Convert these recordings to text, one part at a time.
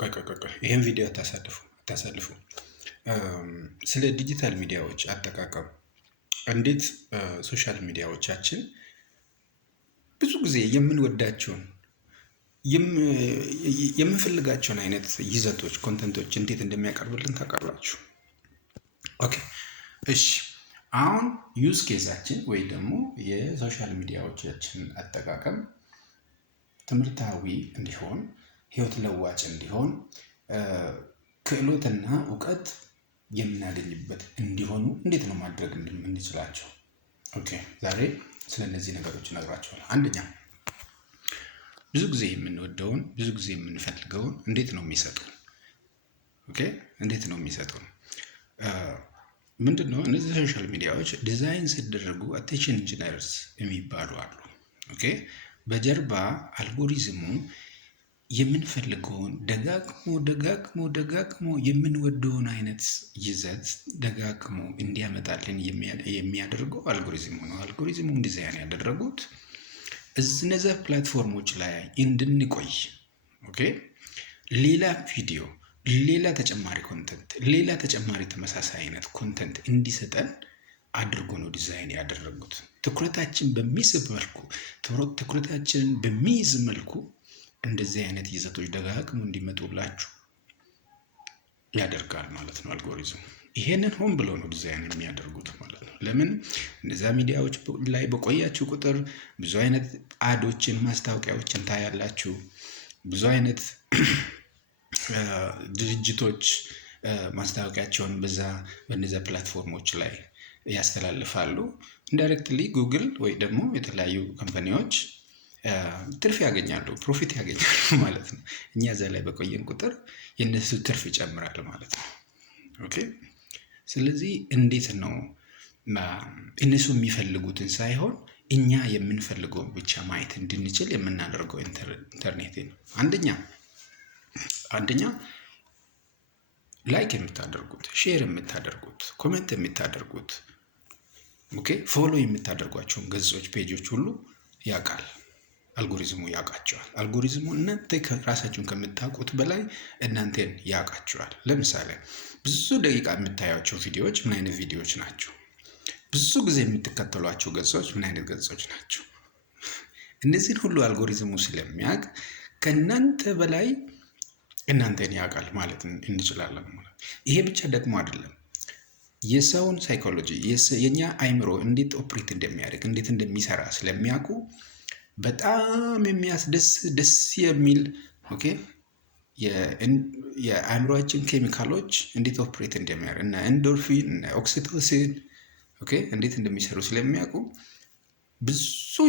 ቆይ ይሄን ቪዲዮ አታሳልፉ። ስለ ዲጂታል ሚዲያዎች አጠቃቀም እንዴት ሶሻል ሚዲያዎቻችን ብዙ ጊዜ የምንወዳቸውን የምንፈልጋቸውን አይነት ይዘቶች ኮንተንቶች እንዴት እንደሚያቀርብልን ታውቃላችሁ? ኦኬ እሺ። አሁን ዩዝ ኬዛችን ወይ ደግሞ የሶሻል ሚዲያዎቻችን አጠቃቀም ትምህርታዊ እንዲሆን ህይወት ለዋጭ እንዲሆን ክህሎትና እውቀት የምናገኝበት እንዲሆኑ እንዴት ነው ማድረግ እንደምንችላቸው? ኦኬ ዛሬ ስለ እነዚህ ነገሮች እነግራችኋለሁ። አንደኛ ብዙ ጊዜ የምንወደውን ብዙ ጊዜ የምንፈልገውን እንዴት ነው የሚሰጡን? ኦኬ እንዴት ነው የሚሰጡን? ምንድነው እነዚህ ሶሻል ሚዲያዎች ዲዛይን ሲደረጉ አቴንሽን ኢንጂነርስ የሚባሉ አሉ። ኦኬ በጀርባ አልጎሪዝሙ የምንፈልገውን ደጋግሞ የምንወደውን አይነት ይዘት ደጋግሞ እንዲያመጣልን የሚያደርገው አልጎሪዝሙ ነው። አልጎሪዝሙ ዲዛይን ያደረጉት እነዚያ ፕላትፎርሞች ላይ እንድንቆይ፣ ኦኬ ሌላ ቪዲዮ፣ ሌላ ተጨማሪ ኮንተንት፣ ሌላ ተጨማሪ ተመሳሳይ አይነት ኮንተንት እንዲሰጠን አድርጎ ነው ዲዛይን ያደረጉት። ትኩረታችን በሚስብ መልኩ፣ ትኩረታችንን በሚይዝ መልኩ እንደዚህ አይነት ይዘቶች ደጋግሞ እንዲመጡላችሁ ያደርጋል ማለት ነው አልጎሪዝሙ። ይሄንን ሆን ብለው ነው ዲዛይን የሚያደርጉት ማለት ነው። ለምን እነዛ ሚዲያዎች ላይ በቆያችሁ ቁጥር ብዙ አይነት አዶችን፣ ማስታወቂያዎችን ታያላችሁ። ብዙ አይነት ድርጅቶች ማስታወቂያቸውን በነዛ ፕላትፎርሞች ላይ ያስተላልፋሉ። ኢንዳይሬክትሊ ጉግል ወይ ደግሞ የተለያዩ ካምፓኒዎች ትርፍ ያገኛሉ፣ ፕሮፊት ያገኛሉ ማለት ነው። እኛ እዛ ላይ በቆየን ቁጥር የነሱ ትርፍ ይጨምራል ማለት ነው። ኦኬ ስለዚህ እንዴት ነው እነሱ የሚፈልጉትን ሳይሆን እኛ የምንፈልገውን ብቻ ማየት እንድንችል የምናደርገው ኢንተርኔት ነው። አንደኛ ላይክ የምታደርጉት፣ ሼር የምታደርጉት፣ ኮሜንት የምታደርጉት፣ ኦኬ ፎሎ የምታደርጓቸውን ገጾች፣ ፔጆች ሁሉ ያውቃል። አልጎሪዝሙ ያውቃቸዋል። አልጎሪዝሙ እናንተ ራሳችሁን ከምታውቁት በላይ እናንተን ያውቃቸዋል። ለምሳሌ ብዙ ደቂቃ የምታዩቸው ቪዲዮዎች ምን አይነት ቪዲዮዎች ናቸው? ብዙ ጊዜ የምትከተሏቸው ገጾች ምን አይነት ገጾች ናቸው? እነዚህን ሁሉ አልጎሪዝሙ ስለሚያውቅ ከእናንተ በላይ እናንተን ያውቃል ማለት እንችላለን። ይሄ ብቻ ደግሞ አይደለም። የሰውን ሳይኮሎጂ የኛ አይምሮ እንዴት ኦፕሬት እንደሚያደርግ እንዴት እንደሚሰራ ስለሚያውቁ በጣም ደስ የሚል ኦኬ የአእምሮአችን ኬሚካሎች እንዴት ኦፕሬት እንደሚያደርግ እና ኤንዶርፊን እና ኦክሲቶሲን ኦኬ እንዴት እንደሚሰሩ ስለሚያውቁ ብዙ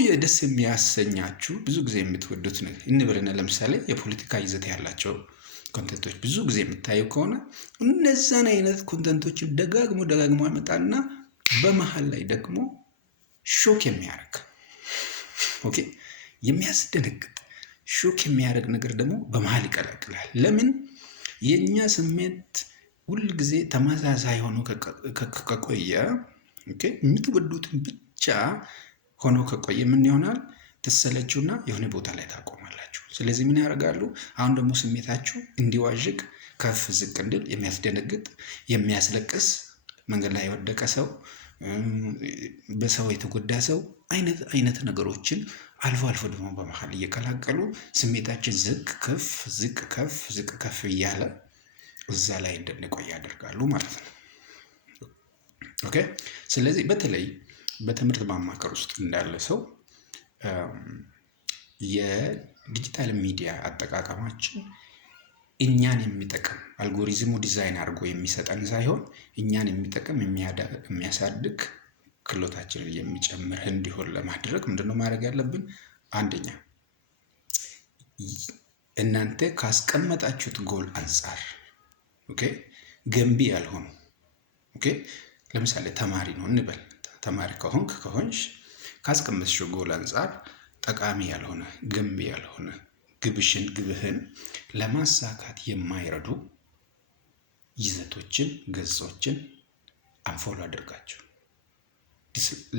የደስ የሚያሰኛችሁ ብዙ ጊዜ የምትወዱት ነገር እንበልና ለምሳሌ የፖለቲካ ይዘት ያላቸው ኮንተንቶች ብዙ ጊዜ የምታዩ ከሆነ እነዛን አይነት ኮንተንቶችን ደጋግሞ ያመጣና በመሃል ላይ ደግሞ ሾክ የሚያደርግ ኦኬ የሚያስደነግጥ ሾክ የሚያደርግ ነገር ደግሞ በመሃል ይቀላቅላል። ለምን የኛ ስሜት ሁል ጊዜ ተመሳሳይ ሆኖ ከቆየ ኦኬ የምትወዱትን ብቻ ሆኖ ከቆየ ምን ይሆናል? ትሰለቹና የሆነ ቦታ ላይ ታቆማላችሁ። ስለዚህ ምን ያደርጋሉ? አሁን ደግሞ ስሜታችሁ እንዲዋዥቅ ከፍ ዝቅ እንድል የሚያስደነግጥ የሚያስለቅስ መንገድ ላይ የወደቀ ሰው በሰው የተጎዳ ሰው አይነት ነገሮችን አልፎ ደግሞ በመሃል እየቀላቀሉ ስሜታችን ዝቅ ከፍ እያለ እዛ ላይ እንድንቆይ ያደርጋሉ ማለት ነው። ኦኬ ስለዚህ በተለይ በትምህርት ማማከር ውስጥ እንዳለ ሰው የዲጂታል ሚዲያ አጠቃቀማችን እኛን የሚጠቅም አልጎሪዝሙ ዲዛይን አድርጎ የሚሰጠን ሳይሆን እኛን የሚጠቅም የሚያሳድግ ክህሎታችንን የሚጨምር እንዲሆን ለማድረግ ምንድነው ማድረግ ያለብን? አንደኛ እናንተ ካስቀመጣችሁት ጎል አንጻር ኦኬ ገንቢ ያልሆኑ ኦኬ ለምሳሌ ተማሪ ነው እንበል። ተማሪ ከሆንሽ ካስቀመጥሽው ጎል አንጻር ጠቃሚ ያልሆነ ገንቢ ያልሆነ ግብህን ለማሳካት የማይረዱ ይዘቶችን ገጾችን አንፎሎ አድርጋችሁ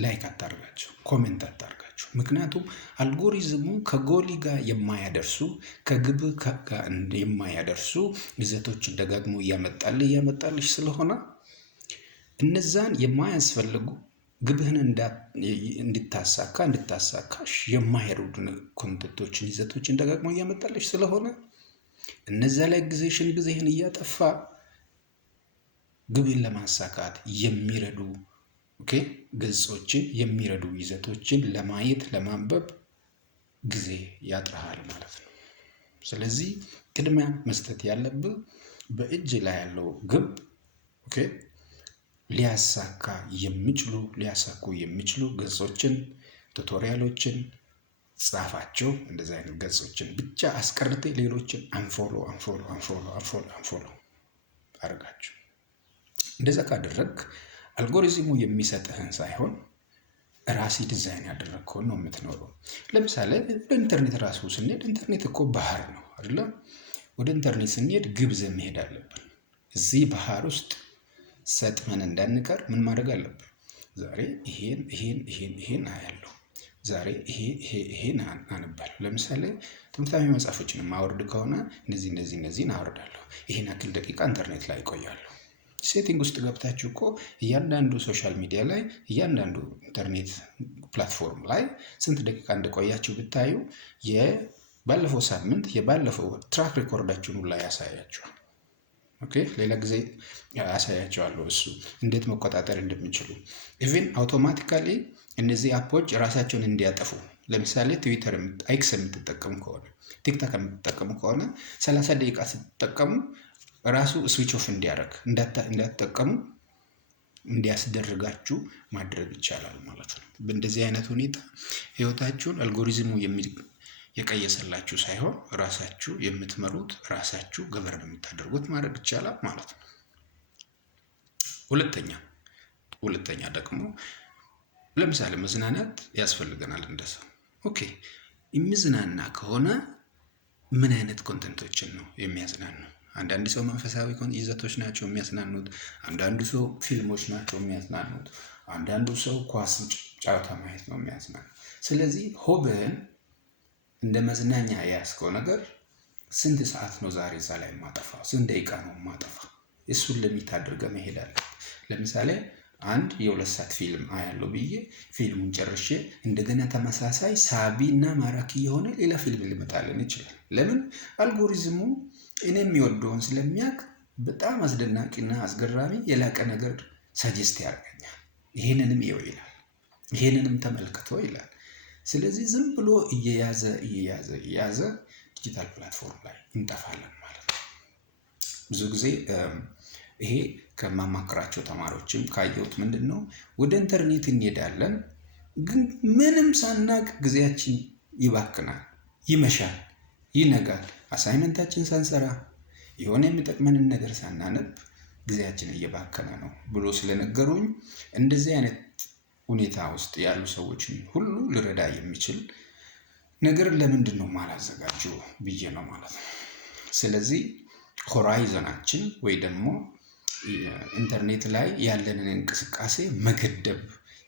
ላይክ አታርጋቸው፣ ኮሜንት አታርጋቸው። ምክንያቱም አልጎሪዝሙ ከጎሊ ጋር የማያደርሱ ከግብ ጋር የማያደርሱ ይዘቶችን ደጋግሞ እያመጣልሽ ስለሆነ እነዛን የማያስፈልጉ ግብህን እንድታሳካሽ የማይረዱ ኮንተንቶችን ይዘቶችን ደጋግሞ እያመጣልሽ ስለሆነ እነዛ ላይ ጊዜህን እያጠፋ ግብን ለማሳካት የሚረዱ ገጾችን የሚረዱ ይዘቶችን ለማየት ለማንበብ ጊዜ ያጥርሃል ማለት ነው። ስለዚህ ቅድሚያ መስጠት ያለብህ በእጅ ላይ ያለው ግብ ሊያሳኩ የሚችሉ ገጾችን፣ ቱቶሪያሎችን ጻፋቸው። እንደዚህ አይነት ገጾችን ብቻ አስቀርቴ ሌሎችን አንፎሎ አድርጋቸው። እንደዛ ካደረግ አልጎሪዝሙ የሚሰጥህን ሳይሆን ራሲ ዲዛይን ያደረግከውን ነው የምትኖረው። ለምሳሌ ወደ ኢንተርኔት ራሱ ስንሄድ ኢንተርኔት እኮ ባህር ነው አይደለም? ወደ ኢንተርኔት ስንሄድ ግብዘ መሄድ አለብን። እዚህ ባህር ውስጥ ሰጥመን እንዳንቀር ምን ማድረግ አለብን? ዛሬ ይሄን አያለሁ፣ ዛሬ ይሄን አነባለሁ። ለምሳሌ ትምህርታዊ መጽሐፎችን ማወርድ ከሆነ እነዚህን አወርዳለሁ። ይሄን ያክል ደቂቃ ኢንተርኔት ላይ እቆያለሁ። ሴቲንግ ውስጥ ገብታችሁ እኮ እያንዳንዱ ሶሻል ሚዲያ ላይ እያንዳንዱ ኢንተርኔት ፕላትፎርም ላይ ስንት ደቂቃ እንደቆያችሁ ብታዩ የባለፈው ሳምንት የባለፈው ትራክ ሪኮርዳችሁን ሁላ ያሳያችኋል። ሌላ ጊዜ ያሳያቸዋለሁ እሱ እንዴት መቆጣጠር እንደሚችሉ። ኢቭን አውቶማቲካሊ እነዚህ አፖች ራሳቸውን እንዲያጠፉ፣ ለምሳሌ ትዊተር ኤክስ የምትጠቀሙ ከሆነ ቲክቶክ የምትጠቀሙ ከሆነ 30 ደቂቃ ስትጠቀሙ ራሱ ስዊች ኦፍ እንዲያደርግ እንዳትጠቀሙ እንዲያስደርጋችሁ ማድረግ ይቻላል ማለት ነው። በእንደዚህ አይነት ሁኔታ ህይወታችሁን አልጎሪዝሙ የቀየሰላችሁ ሳይሆን ራሳችሁ የምትመሩት ራሳችሁ ገቨርን የምታደርጉት ማድረግ ይቻላል ማለት ነው። ሁለተኛ ደግሞ ለምሳሌ መዝናናት ያስፈልገናል እንደሰው። የሚዝናና ከሆነ ምን አይነት ኮንተንቶችን ነው የሚያዝናኑ? አንዳንድ ሰው መንፈሳዊ ይዘቶች ናቸው የሚያዝናኑት። አንዳንዱ ሰው ፊልሞች ናቸው የሚያዝናኑት። አንዳንዱ ሰው ኳስ ጨዋታ ማየት ነው የሚያዝናኑ። ስለዚህ ሆብህን እንደ መዝናኛ የያዝከው ነገር ስንት ሰዓት ነው ዛሬ እዛ ላይ የማጠፋው? ስንት ደቂቃ ነው የማጠፋው? እሱን ሊሚት አድርገህ መሄድ አለብህ። ለምሳሌ አንድ የ2 ሰዓት ፊልም አያለው ብዬ ፊልሙን ጨርሼ እንደገና ተመሳሳይ ሳቢና ማራኪ የሆነ ሌላ ፊልም ሊመጣልን ይችላል። ለምን? አልጎሪዝሙ እኔ የሚወደውን ስለሚያውቅ በጣም አስደናቂና አስገራሚ የላቀ ነገር ሰጀስት ያደርገኛል። ይሄንንም ይኸው ይላል፣ ይሄንንም ተመልክቶ ይላል። ስለዚህ ዝም ብሎ እየያዘ ዲጂታል ፕላትፎርም ላይ እንጠፋለን ማለት ነው። ብዙ ጊዜ ይሄ ከማማክራቸው ተማሪዎችም ካየሁት ምንድን ነው፣ ወደ ኢንተርኔት እንሄዳለን፣ ግን ምንም ሳናቅ ጊዜያችን ይባክናል፣ ይመሻል፣ ይነጋል። አሳይመንታችን ሳንሰራ የሆነ የሚጠቅመንን ነገር ሳናነብ ጊዜያችን እየባከነ ነው ብሎ ስለነገሩኝ እንደዚህ አይነት ሁኔታ ውስጥ ያሉ ሰዎችን ሁሉ ልረዳ የሚችል ነገር ለምንድን ነው ማላዘጋጀው ብዬ ነው ማለት ነው። ስለዚህ ሆራይዘናችን ወይ ደግሞ ኢንተርኔት ላይ ያለንን እንቅስቃሴ መገደብ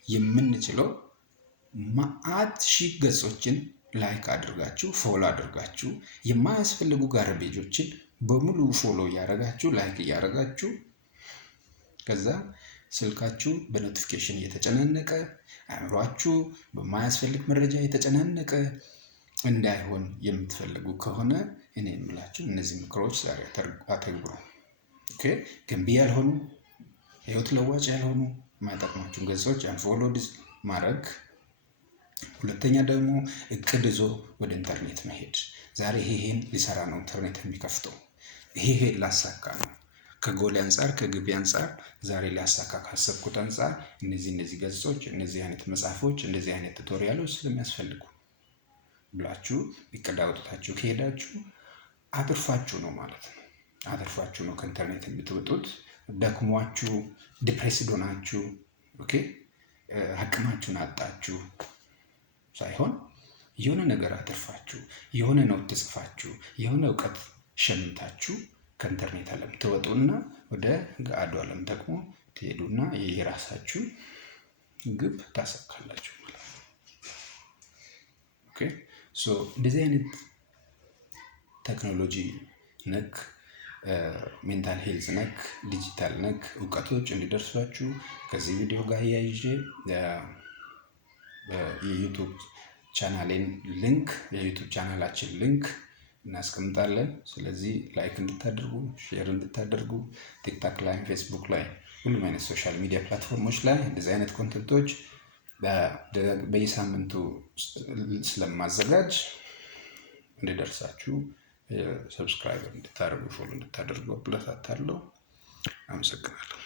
የምንችለው ማአት ሺህ ገጾችን ላይክ አድርጋችሁ ፎሎ አድርጋችሁ የማያስፈልጉ ጋርቤጆችን በሙሉ ፎሎ እያደረጋችሁ ላይክ እያደረጋችሁ ከዛ ስልካችሁ በኖቲፊኬሽን እየተጨናነቀ አእምሯችሁ በማያስፈልግ መረጃ የተጨናነቀ እንዳይሆን የምትፈልጉ ከሆነ እኔ የምላችሁ እነዚህ ምክሮች ዛሬ አተግብሩ። ገንቢ ያልሆኑ ህይወት ለዋጭ ያልሆኑ የማይጠቅማችሁን ገጾች አንፎሎ ማድረግ። ሁለተኛ ደግሞ እቅድ ይዞ ወደ ኢንተርኔት መሄድ። ዛሬ ይሄን ሊሰራ ነው ኢንተርኔት የሚከፍተው፣ ይሄ ላሳካ ነው ከጎል አንጻር ከግቢ አንጻር ዛሬ ሊያሳካ ካሰብኩት አንጻር እነዚህ ገጾች፣ እነዚህ አይነት መጽሐፎች፣ እንደዚህ አይነት ቱቶሪያሎች ስለሚያስፈልጉ ብላችሁ እቅድ አውጥታችሁ ከሄዳችሁ አትርፋችሁ ነው ማለት ነው። አትርፋችሁ ነው ከኢንተርኔት የምትወጡት። ደክሟችሁ ዲፕሬስድ ሆናችሁ አቅማችሁን አጣችሁ ሳይሆን የሆነ ነገር አትርፋችሁ የሆነ ኖት ጽፋችሁ የሆነ እውቀት ሸምታችሁ ከኢንተርኔት ዓለም ትወጡና ወደ ገሃዱ ዓለም ደግሞ ትሄዱና የራሳችሁ ግብ ታሳካላችሁ ማለት ነው። ኦኬ ሶ እንደዚህ አይነት ቴክኖሎጂ ነክ ሜንታል ሄልዝ ነክ ዲጂታል ነክ እውቀቶች እንዲደርሷችሁ ከዚህ ቪዲዮ ጋር እያይዤ የዩቱብ ቻናሌን ሊንክ የዩቱብ ቻናላችን ሊንክ እናስቀምጣለን። ስለዚህ ላይክ እንድታደርጉ ሼር እንድታደርጉ ቲክታክ ላይ ፌስቡክ ላይ ሁሉም አይነት ሶሻል ሚዲያ ፕላትፎርሞች ላይ እንደዚህ አይነት ኮንተንቶች በየሳምንቱ ስለማዘጋጅ እንዲደርሳችሁ ሰብስክራይብ እንድታደርጉ ፎሎ እንድታደርጉ አበረታታለሁ። አመሰግናለሁ።